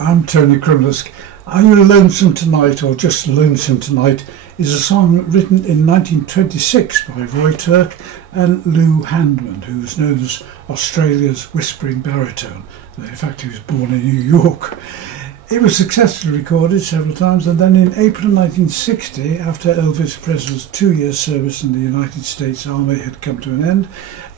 I'm Tony Crimlisk. Are You Lonesome Tonight, or Just Lonesome Tonight, is a song written in 1926 by Roy Turk and Lou Handman, who's known as Australia's whispering baritone. In fact, he was born in New York. It was successfully recorded several times, and then in April 1960, after Elvis Presley's 2-year service in the United States Army had come to an end,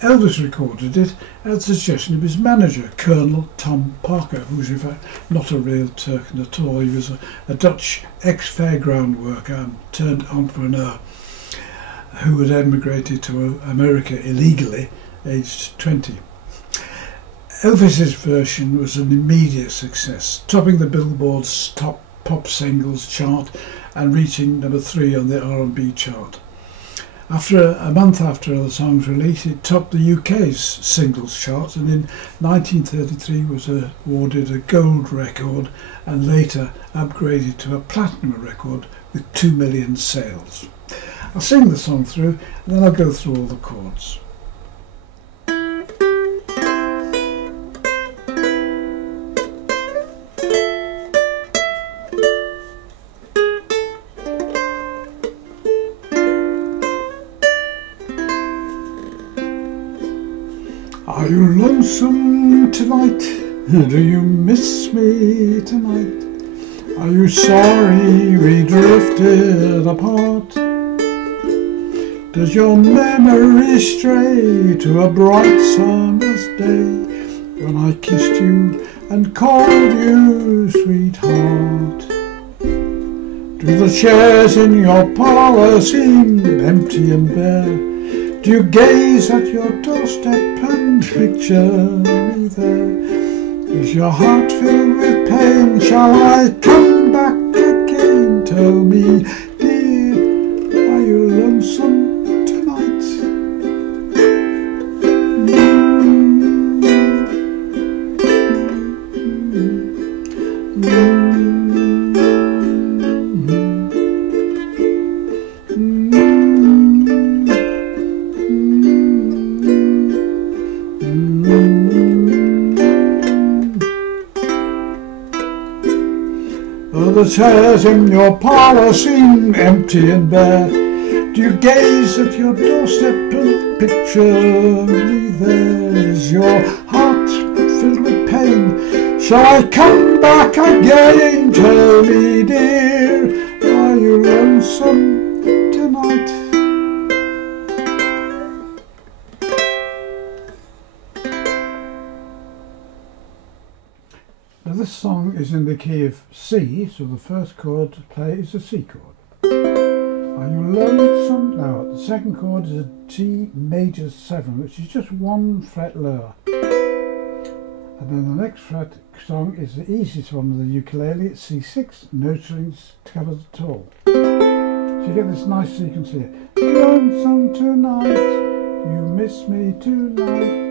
Elvis recorded it at the suggestion of his manager, Colonel Tom Parker, who was in fact not a real Turk at all. He was a Dutch ex-fairground worker and turned entrepreneur who had emigrated to America illegally, aged 20. Elvis's version was an immediate success, topping the Billboard's top pop singles chart and reaching number 3 on the R&B chart. After a month after the song's release, it topped the UK's singles chart, and in 1933 was awarded a gold record and later upgraded to a platinum record with 2 million sales. I'll sing the song through and then I'll go through all the chords. Are you lonesome tonight? Do you miss me tonight? Are you sorry we drifted apart? Does your memory stray to a bright summer's day when I kissed you and called you sweetheart? Do the chairs in your parlour seem empty and bare? Do you gaze at your doorstep and picture me there? Is your heart filled with pain? Shall I come back again? Tell me, dear, are you lonesome tonight? The chairs in your parlour seem empty and bare. Do you gaze at your doorstep and picture me there? Is your heart filled with pain? Shall I come back again? Tell me, dear, are you lonesome tonight? Now this song is in the key of C, so the first chord to play is a C chord. Are you lonesome? Now the second chord is a G major 7, which is just 1 fret lower. And then the next fret song is the easiest one with the ukulele, it's C6, no strings covered at all. So you get this nice sequence here. Lonesome tonight, you miss me tonight.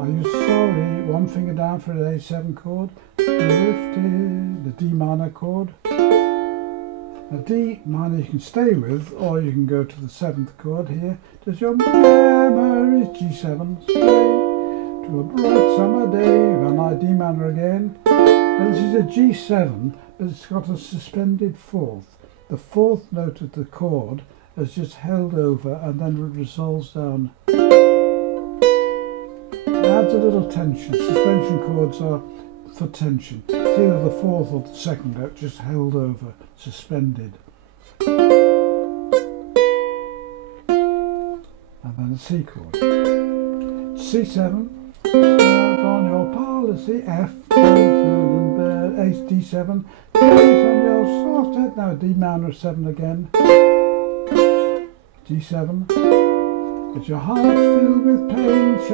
Are you sorry? 1 finger down for an A7 chord. Drifted, the D minor chord. The D minor you can stay with, or you can go to the 7th chord here. Does your memory G7 stay to a bright summer day when I D minor again? Now this is a G7, but it's got a suspended 4th. The 4th note of the chord is just held over and then it resolves down. It adds a little tension. Suspension chords are for tension. It's either the 4th or the 2nd note just held over, suspended. And then a C chord. C7, on your policy, F, D7, on your soft, now D minor 7 again, G7. Is your heart filled with pain? This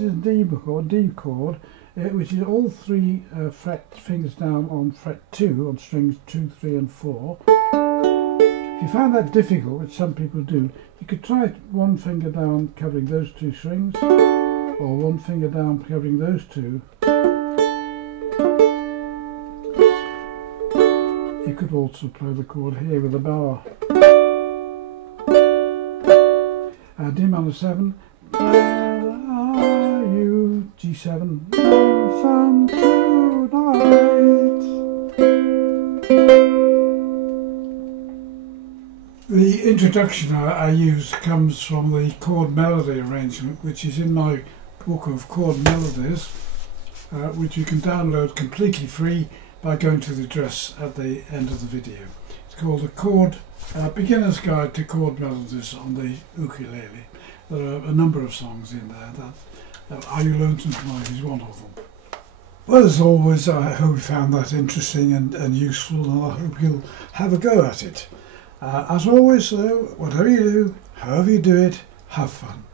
is a D chord, which is all 3 fingers down on fret 2 on strings 2, 3 and 4. If you find that difficult, which some people do, you could try it 1 finger down covering those 2 strings, or 1 finger down covering those 2. You could also play the chord here with a bar. D minor 7, where are you? G7. Lonesome tonight. The introduction I use comes from the chord melody arrangement, which is in my book of chord melodies, which you can download completely free by going to the address at the end of the video. It's called a chord beginner's guide to chord melodies on the ukulele. There are a number of songs in there. Are You Lonesome Tonight is one of them. Well, as always, I hope you found that interesting and useful, and I hope you'll have a go at it. As always, though, whatever you do, however you do it, have fun.